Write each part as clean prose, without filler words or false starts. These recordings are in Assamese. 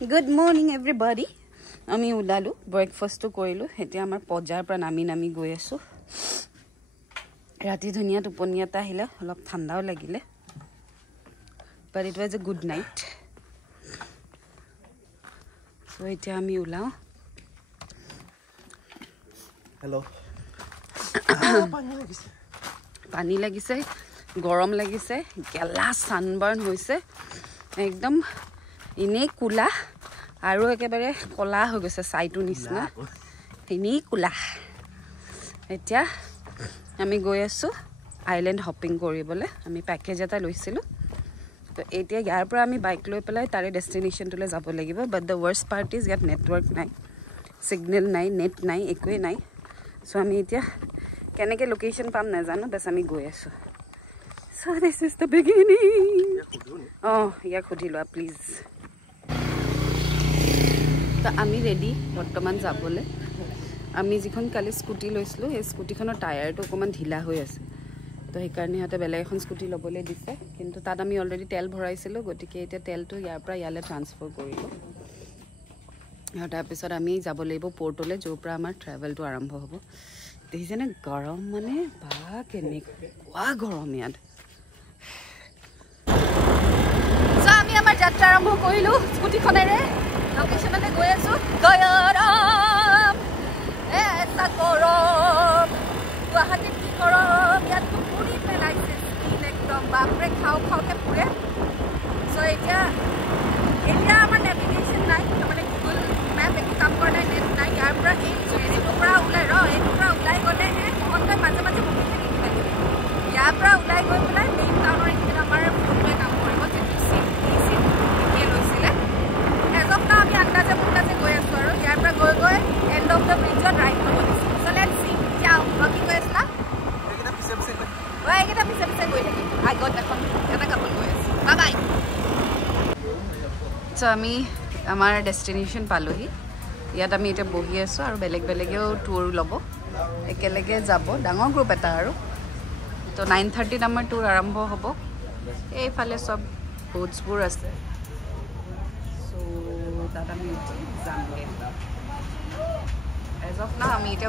Good morning everybody. আমি উলালো ব্ৰেকফাস্ট কৰিলো এতিয়া আমাৰ পজাৰ পৰা নামি গৈ আছো ৰাতি ধুনিয়া টোপনি এটা আহিলে অলপ ঠাণ্ডাও লাগিলে but it was a good night so এতিয়া আমি উলাও hello পানী লাগিছে গৰম লাগিছে গেলা সানবাৰ্ন হৈছে একদম ইনে কুলা আৰু একেবাৰে কলা হৈ গৈছে সাইটো নিছনা ইনে কুলা এতিয়া আমি গৈ আছো আইল্যান্ড হপিং কৰিবলে আমি প্যাকেজ এটা লৈছিলো তো এতিয়া ইয়াৰ পৰা আমি বাইক লৈ পেলাই তাৰে ডেস্টিনেশন তুলে যাব লাগিব বাট the worst part is ইয়াত নেটৱৰ্ক নাই সিগন্যাল নাই নেট নাই একোৱে নাই সো আমি এতিয়া কেনেকে লোকেশন পাম না জানো বাস আমি গৈ আছো so this is the beginning ইয়া খুদিলো প্লিজ তো আমি ৰেডি বৰ্তমান যাবলে আমি যিখন কালি স্কুটি লৈছিলো এই স্কুটিখনৰ টায়াৰটো অকমান ঢিলা হৈ আছে তো এই কাৰণে হতে বেলেগ এখন স্কুটি লবলে দিছে কিন্তু তাত আমি অলৰেডি তেল ভৰাইছিলো গটিকে এতিয়া তেলটো ইয়াৰ পৰা ইয়ালে ট্ৰান্সফাৰ কৰিলো আৰু তাৰ পিছত আমি যাব লাগিব পোৰ্টলে যৰ পৰা আমাৰ ট্ৰেভেলটো আৰম্ভ হ'ব দেখিছেনে গৰম মানে বা কেনেকুৱা গৰম ইয়াত সো আমি আমাৰ যাত্ৰা আৰম্ভ কৰিলো স্কুটিখনেৰে লোকেশনলে গৈ আছো গয়ৰাম এটা গৰম গুৱাহাটীত কি গৰম ইয়াত পুৰি পেলাইছে স্কিন একদম বাপৰে খাওকে পুৰে সো এতিয়া আমাৰ নেভিগেশ্যন নাই মানে গুগল মেপ একো কাম কৰা নাই নেট নাই ইয়াৰ পৰা এই এইটোৰ পৰা ওলাই গ'লে মহন্তই মাজে মাজে বহি থাকি লাগে ইয়াৰ পৰা ওলাই গৈ পেলাই মেইন টাউনৰ এইখিনি আমাৰ ফোনটোৱে কাম কৰিব যিটো চিট এতিয়া লৈছিলে এজব না আমি আন্দাজে গৈ আছো আৰু ইয়াৰ পৰা গৈ এণ্ড অফ দ্য ব্ৰিজত ৰাইট হ'ব দিছো so let's see যাও বাকি গৈ আছা এইকেইটা পিছে গৈ থাকিম আগত এখন এটা কাপল গৈ আছো বাই বাই so আমি আমাৰ ডেস্টিনেশন পালোহি ইয়াত আমি এটা বহি আছো আৰু বেলেগেও টুৰ ল'ব একেলগে যাব ডাঙৰ গ্ৰুপ এটা আৰু তো 9:30 আমাৰ টুৰ আৰম্ভ হ'ব এইফালে সব বোটছবোৰ আছে সো তাত আমি যামগে এজ অফ না আমি এটা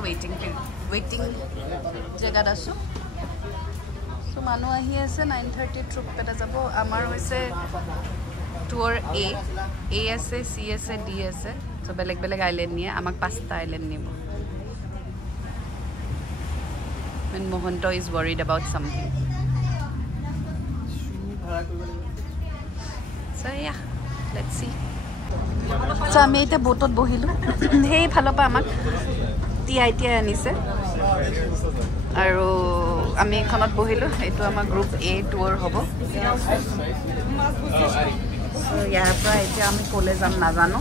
ৱেটিং জেগাত আছো সো মানুহ আহি আছে 9:30 ট্ৰিপ এটা যাব আমাৰ হৈছে টুৰ এ আছে সি আছে ডি আছে সো বেলেগ আইল্যান্ড নিয়ে আমাক 5টা আইল্যান্ড নিব when Mohanto is worried about something so yeah let's see so আমি এটা বোটত বহিলো হেই ফালৰ পৰা আমাক টিআইটি আনিছে আৰু আমি এখনত বহিলো এইটো আমাৰ গ্ৰুপ এ টুৰ হ'ব so ইয়াৰ পৰা এতিয়া আমি কলে যাম নাজানো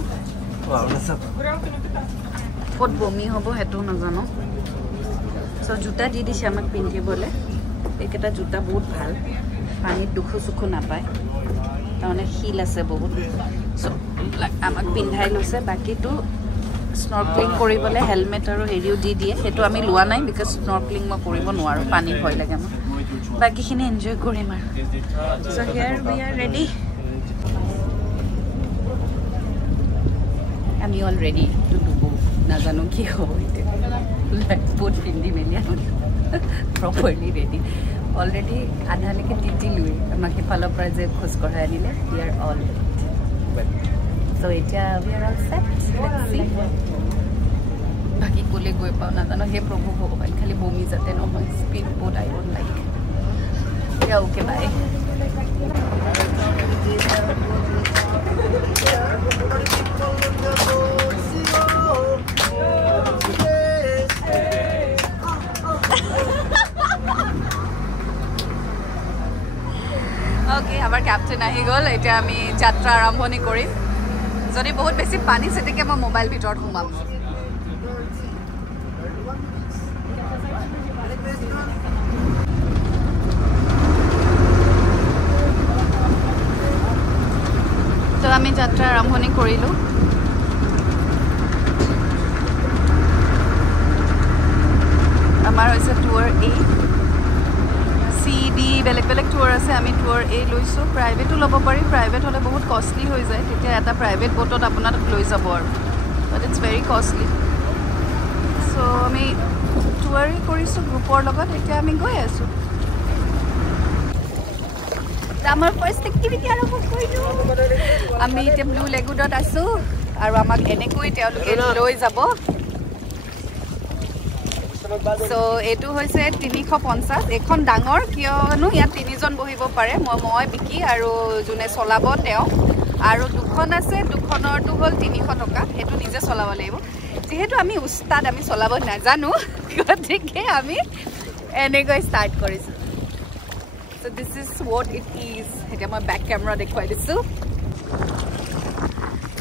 ক'ত বমি হ'ব হেতু নাজানো so জুতা দি দিছে আমাক পিন্ধিবলে এইকেইটা জুতা বহুত ভাল পানীত দুখু নাপায় তাৰমানে হিল আছে বহুত so আমাক পিন্ধাই লৈছে বাকিটো স্নৰ্কেলিং কৰিবলৈ হেলমেট আৰু হেৰিও দি দিয়ে হেতু আমি লোৱা নাই বিকজ স্নৰ্কেলিং মই কৰিব নোৱাৰো পানী ভয় লাগে মই বাকিখিনি এনজয় কৰিম আৰু so here we are ready আমি অলৰেডি টু ডুবো নাজানো কি হ'ব এতিয়া বহুত পিন্ধি মেলি প্ৰপাৰলি ৰেডি অলৰেডি আধালৈকে তিতিলোৱে আমাক সিফালৰ পৰা যে খোজ কঢ়াই আনিলে we are all so এতিয়া we are all set let's see বাকি কোলে গৈ পাওঁ নাজানো হে প্ৰভু ভগৱান খালি বমি যাতে নহয় speed boat I don't like yeah okay bye okay আমাৰ ক্যাপ্টেন আহি গ'ল এতিয়া আমি যাত্ৰা আৰম্ভণি কৰিম যদি বহুত বেছি পানী সেটেকে মই মোবাইল ভিতৰত ঘুমাম তো আমি যাত্ৰা আৰম্ভণি কৰিলো আমাৰ হৈছে টুৰ এ চি বি বেলেগ বেলেগ টুৰ আছে আমি টুৰ এই লৈছোঁ প্ৰাইভেটো ল'ব পাৰি প্ৰাইভেট হ'লে বহুত কষ্টলি হৈ যায় তেতিয়া এটা প্ৰাইভেট ব'টত আপোনাক লৈ যাব আৰু বাট ইটছ ভেৰি কষ্টলি চ' আমি টুৱাৰি কৰিছোঁ গ্ৰুপৰ লগত এতিয়া আমি গৈ আছোঁ আমাৰ ফাৰ্ষ্ট এক্টিভিটি আৰম্ভ কৰিলোঁ আমি এতিয়া ব্লু লেগুনত আছোঁ আৰু আমাক এনেকৈ তেওঁলোকে লৈ যাব চ' এইটো হৈছে 350 এখন ডাঙৰ কিয়নো ইয়াত 3জন বহিব পাৰে মই বিকি আৰু যোনে চলাব তেওঁ আৰু দুখন আছে দুখনৰটো হ'ল 300 টকা সেইটো নিজে চলাব লাগিব যিহেতু আমি উস্তাদ আমি চলাব নাজানো গতিকে আমি এনেকৈ ষ্টাৰ্ট কৰিছোঁ so' this is what it is এতিয়া মই বেক কেমেৰা দেখুৱাই দিছোঁ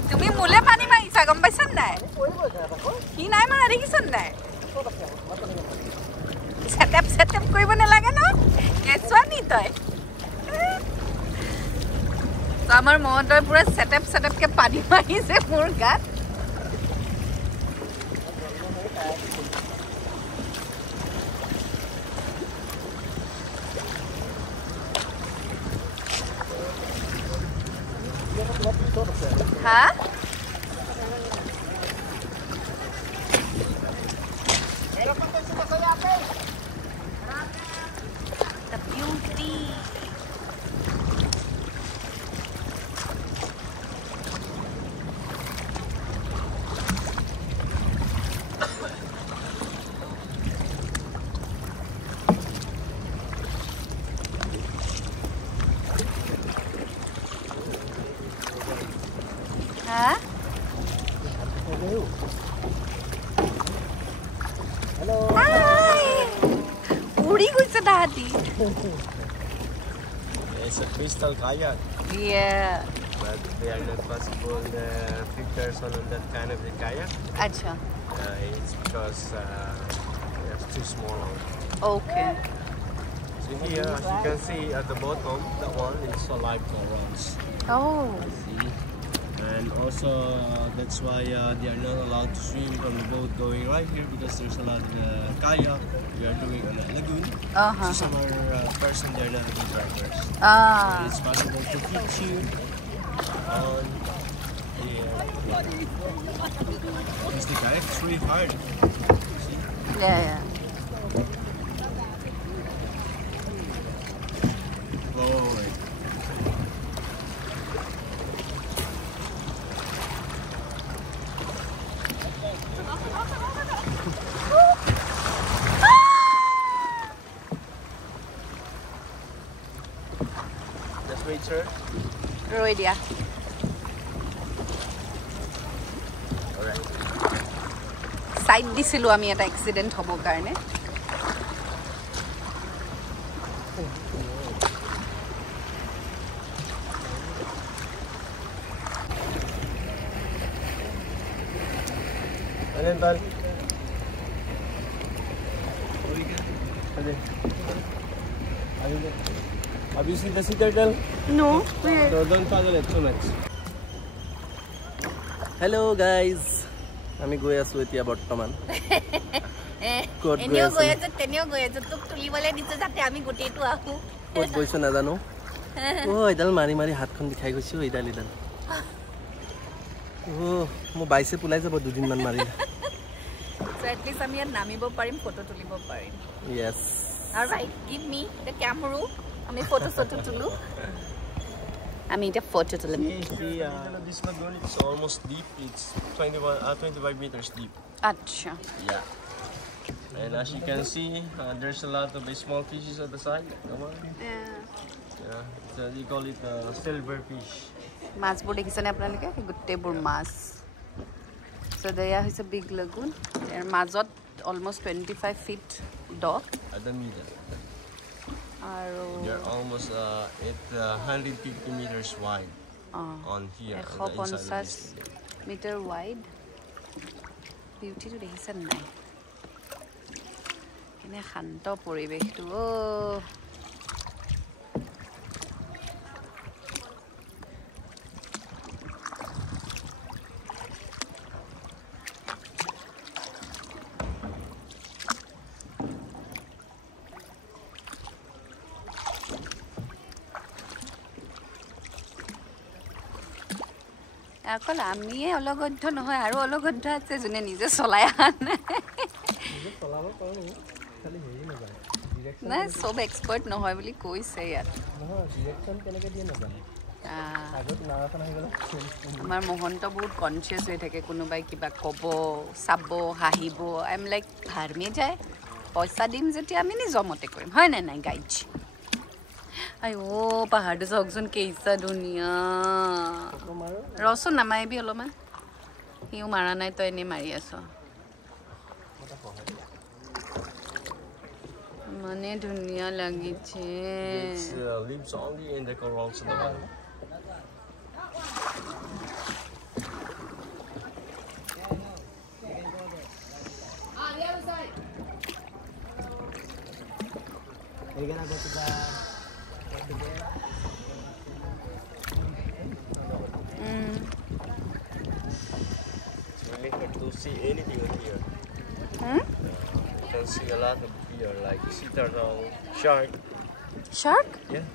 তুমি মোলে পানী মাৰিছা গম পাইছা নাই কি নাই মাৰা দেখিছ নাই সেটআপ কৰিব নালাগে ন কেঁচুৱা নি তই আমাৰ মহন্তই পুৰা সেটআপকে পানী মাৰিছে মোৰ গাত হা Hello. Hi. Uri gusto dati. It's a crystal kayak. Yeah. But they are not possible 5 person on that kind of the kayak. Acha. It's because it's too small. Okay. So here, as you can see at the bottom, that one is a live corals. Oh. See? And also that's why they are not allowed to swim from the boat going right here because there's a lot of kayak we are doing on a lagoon. So some person they are not the drivers. It's possible to teach you on because the kayak is really hard. See? Yeah. Forward. Just wait, sir. Roidia. Alright. Side disilu ami eta accident hobo karone. Anental. Have you seen the sea turtle? No. So don't follow it too much. Hello guys. আমি গৈ আছো এতিয়া বৰ্তমান কোট গৈ আছো তেনিও গৈ আছো তোক তুলিবলে দিছে যাতে আমি গুটেটো আহু কোট গৈছো নাজানো ও এডাল মাৰি মাৰি হাতখন বিখাই গৈছো এডাল ও মো বাইছে পুলাই যাব দুদিন মান মাৰিলে so at least আমি ইয়াত নামিব পাৰিম ফটো তুলিব পাৰিম yes alright give me the camera আমি ফটো তুলু আমি এটা ফটো তুলিম this lagoon it's almost deep it's 25 meters deep acha yeah and as you can see there's a lot of small fishes at the side yeah so they call it silver fish মাছবোৰ দেখিছনে আপোনালোকে গুটেবোৰ মাছ so there is a big lagoon there মাজত almost 25 feet dog at the middle they're almost 150 meters wide on here 150 meter wide beauty to দেখিছেন নাই কেনে শান্ত পৰিবেশটো অকল আমিয়ে অলগধ্য নহয় আৰু অলগধ্য আছে যোনে নিজে চলাই আনে নাই সব এক্সপাৰ্ট নহয় বুলি কৈছে ইয়াত আমাৰ মহন্ত বহুত কনচিয়াছ হৈ থাকে কোনোবাই কিবা ক'ব চাব হাঁহিব আই এম লাইক ভাৰমে যায় পইচা দিম যেতিয়া আমি নিজৰ মতে কৰিম হয় নে নাই গাইজ আই অ' পাহাৰটো চাওকচোন কেইছা ধুনীয়া ৰচোন নামাৰিবি অলপমান সিও মাৰা নাই তই এনেই মাৰি আছ মানে ধুনীয়া লাগিছে To see anything in here. You can see a lot of here, like sea turtle, shark. Shark? Yeah.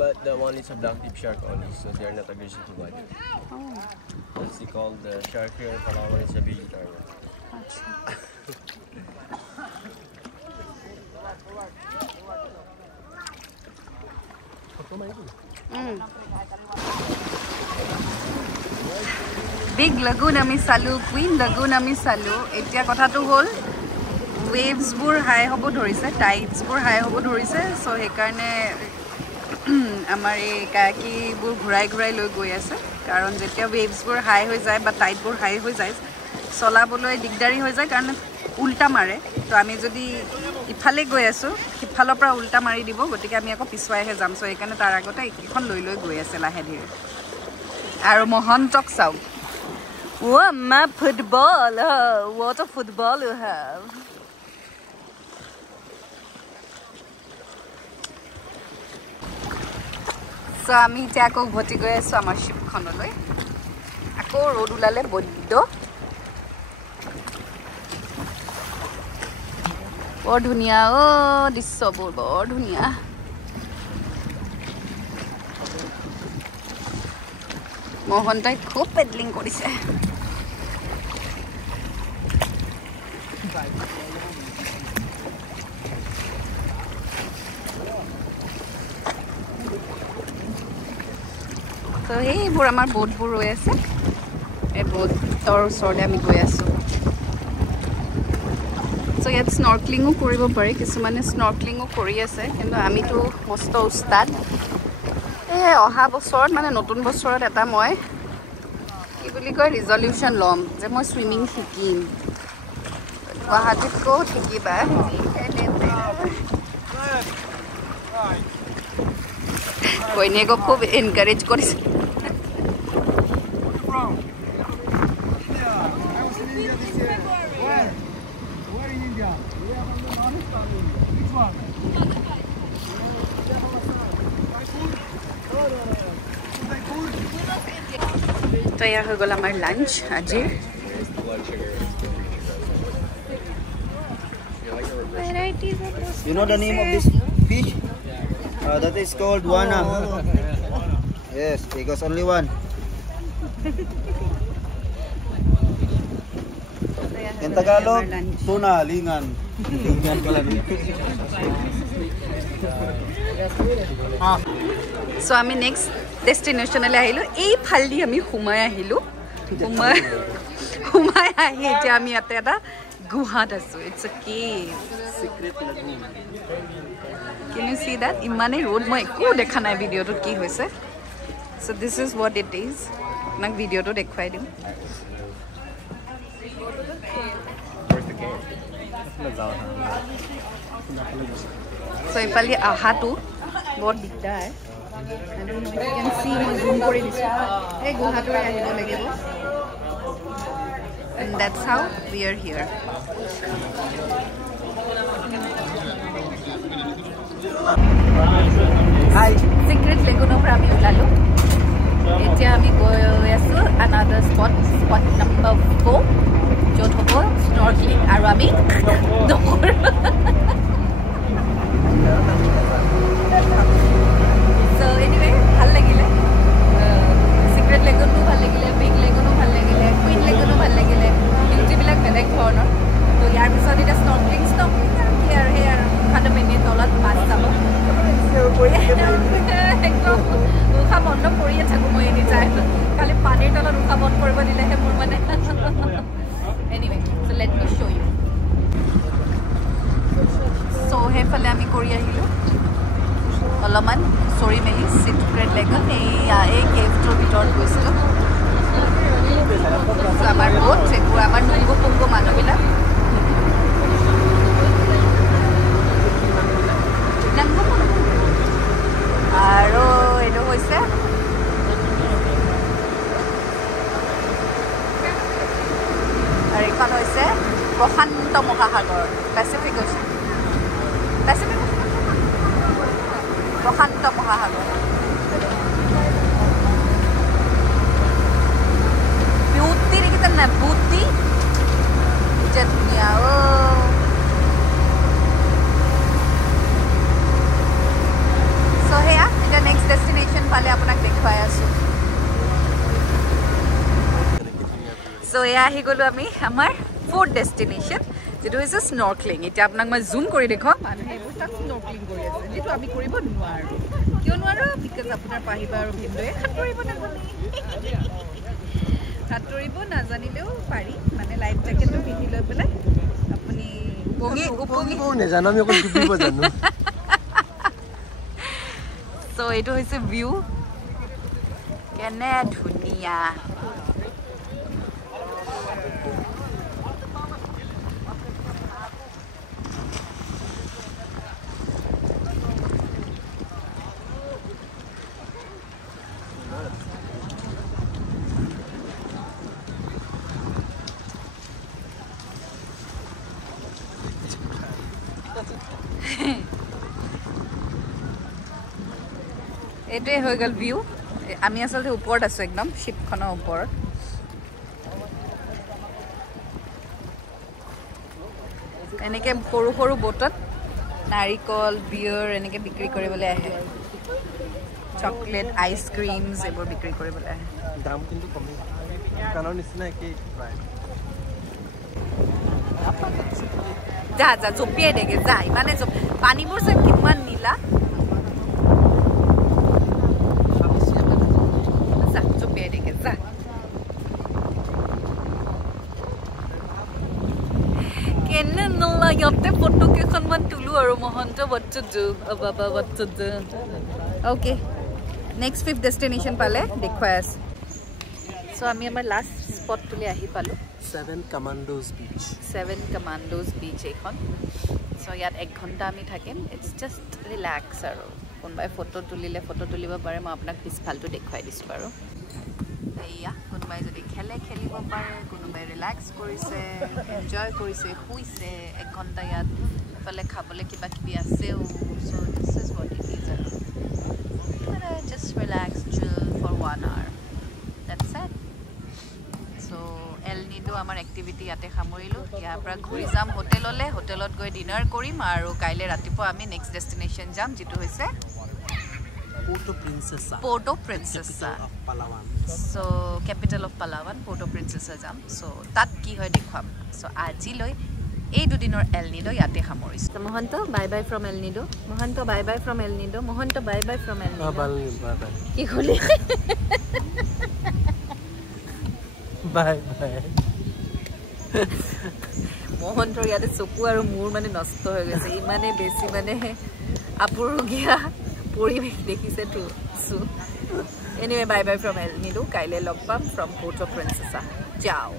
But that one is a black tip shark only, so they are not aggressive to bite. Oh. That's called the shark here. Palawan is a vegetarian. Big lagoon ami salu, Queen lagoon ami salu. Etia kotha tu hol waves bur high hobo dhorise, tides bur high hobo dhorise. So he karone amar ei kayaki bur ghurai ghurai loi goi ase. Karon jetia waves bur high hoi jay ba tide bur high hoi jay, sola boloi digdari hoi jay karon ulta mare. To ami jodi ifale goi asu, ifalor pra ulta mari dibo, gotike ami ako piswai he jam. So he karone tar agote ekhon loi loi goi ase lahe dhire. Aro mohantok saw. What my football? What a football you have! So আমি এতিয়া আকৌ ঘটি গৈ আছো আমাৰ শিপখনলৈ আকৌ ৰ'দ ওলালে বদ্ধ বৰ ধুনীয়া দৃশ্যবোৰ বৰ ধুনীয়া মোহনটাই খুব পেডলিং কৰিছে So এইবোৰ আমাৰ বোটবোৰ ৰৈ আছে এই বোটৰ ওচৰতে আমি গৈ আছো So ইয়াত স্নৰ্কলিংও কৰিব পাৰি কিছুমানে স্নৰ্কলিংও কৰি আছে কিন্তু আমিতো মস্ত উস্তাদ অহা বছৰত মানে নতুন বছৰত এটা মই কি বুলি কয় ৰিজলিউচন লম যে মই সুইমিং শিকিম গুৱাহাটীত ক'ত শিকিবা কইনেকো খুব এনকাৰেজ কৰিছে তৈয়াৰ হৈ গ'ল আমাৰ লাঞ্চ আজিৰ You know the name of this fish? That is called wana. Yes, because only one. In Tagalog, tuna, lingan. Lingan pala. So আমি নেক্সট ডেষ্টিনেশ্যনলৈ আহিলোঁ এই ফালদি আমি সোমাই আহিলোঁ সোমাই আহি এতিয়া আমি ইয়াতে এটা গুহাত আছোঁ it's a cave Secret lagoon. Can you see that? ইমানেই ৰ'দ মই একো দেখা নাই ভিডিঅ'টোত কি হৈছে So this is what it is আপোনাক ভিডিঅ'টো দেখুৱাই দিম So ইফালে আহাটো বৰ দিগদাৰ I don't know if you can see মই zoom কৰি দিছোঁ এই গুহাটোৰে আহিব লাগিব And that's how we are here. Hi. Secret lagoon of Rami Ulalu. এতিয়া আমি গৈ আছোঁ another spot number 4 য'ত হ'ব snorkeling আৰু আমি So anyway ভাল লাগিলে Secret lagoon থাকো মই এনি টাইম খালি পানীৰ তলত উঠা বন্ধ কৰিব দিলেহে মোৰ মানে এনিৱে সো লেট মি শো ইউ সো হেফালে আমি কৰি আহিলো অলপমান চৰি মেলি চিক্ৰেট লেগন এই কেভটোৰ ভিতৰত গৈছিলোঁ আমাৰ বহুত সেইবোৰ আমাৰ নুংগু পুংগু মানুহবিলাক আৰু এইটো হৈছে আৰু এইখন হৈছে প্ৰশান্ত মহাসাগৰ পেচিফিক অ'চিয়ান প্ৰশান্ত মহাসাগৰ বিউটি দেখিছেন না বিউটি যে ধুনীয়া সো সেয়া এতিয়া নেক্সট ডেষ্টিনেশ্যন পালে আপোনাক দেখুৱাই আছোঁ সো এয়া আহি গ'লোঁ আমি আমাৰ ফ'ৰ্থ ডেষ্টিনেশ্যন যেটো হৈছে স্নৰ্কলিং এতিয়া আপোনাক মই জুম কৰি দেখুৱাম মানুহে এইবোৰ তাত স্নৰ্কলিং কৰি আছে যিটো আমি কৰিব নোৱাৰোঁ কিয় নোৱাৰোঁ বিকজ আপোনাৰ পাহিবা আৰু ভিনদৈয়ে সাঁতুৰিব নাজানিলেও পাৰি মানে লাইফ জেকেটটো পিন্ধি লৈ পেলাই আপুনি নেজানো আমি অকল ডুবিব জানো সো এইটো হৈছে ভিউ কেনে ধুনীয়া এইটোৱে হৈ গ'ল ভিউ আমি আচলতে ওপৰত আছোঁ একদম শ্বিপখনৰ ওপৰত এনেকৈ সৰু সৰু বটত নাৰিকল বিয়েৰ এনেকৈ বিক্ৰী কৰিবলৈ আহে চকলেট আইচক্ৰীমছ এইবোৰ বিক্ৰী কৰিবলৈ আহে দাম কিন্তু কমেই দোকানৰ নিচিনা একেই যা যা জঁপিয়াই দেগে যা ইমানে পানীবোৰ যে কিমান নীলা কেনে নলা ইয়াতে ফটো কেইখনমান তুলো আৰু Mahanta okay next fifth destination পালে দেখুৱাই আছোঁ চ' আমি আমাৰ লাষ্ট স্পটটোলৈ আহি পালোঁ ছেভেন কমাণ্ডোজ বিচ এইখন চ' ইয়াত 1 ঘণ্টা আমি থাকিম ইটছ জাষ্ট ৰিলেক্স আৰু কোনোবাই ফটো তুলিলে ফটো তুলিব পাৰে মই আপোনাক পিছফালটো দেখুৱাই দিছোঁ বাৰু এয়া কোনোবাই যদি খেলিব পাৰে কোনোবাই ৰিলেক্স কৰিছে এনজয় কৰিছে শুইছে 1 ঘণ্টা ইয়াত এফালে খাবলৈ কিবা কিবি আছেও so' this is what it is আৰু just relax chill for 1 hour that's it so' এল নিডো আমাৰ এক্টিভিটি ইয়াতে সামৰিলোঁ ইয়াৰ পৰা ঘূৰি যাম হোটেলত গৈ ডিনাৰ কৰিম আৰু কাইলৈ ৰাতিপুৱা আমি নেক্সট ডেষ্টিনেশ্যন যাম যিটো হৈছে Porto Princesa. So capital of Palawan, Porto Princesa jam. So tat ki hoy dekham. So ajiloi ei dudinor El Nido yate hamoriso. So Mohanto bye bye from El Nido. Mohanto bye bye from El Nido. Mohanto bye bye from El Nido. Bye bye. Ki holi? Bye bye. Mohantor yate soku aru mur mane nosto hoy geche. Imane besi mane apurugia পৰিৱেশ দেখিছে তো so anyway bye bye from L Nido কাইলৈ লগ পাম ফ্ৰম Porto Princesa যাও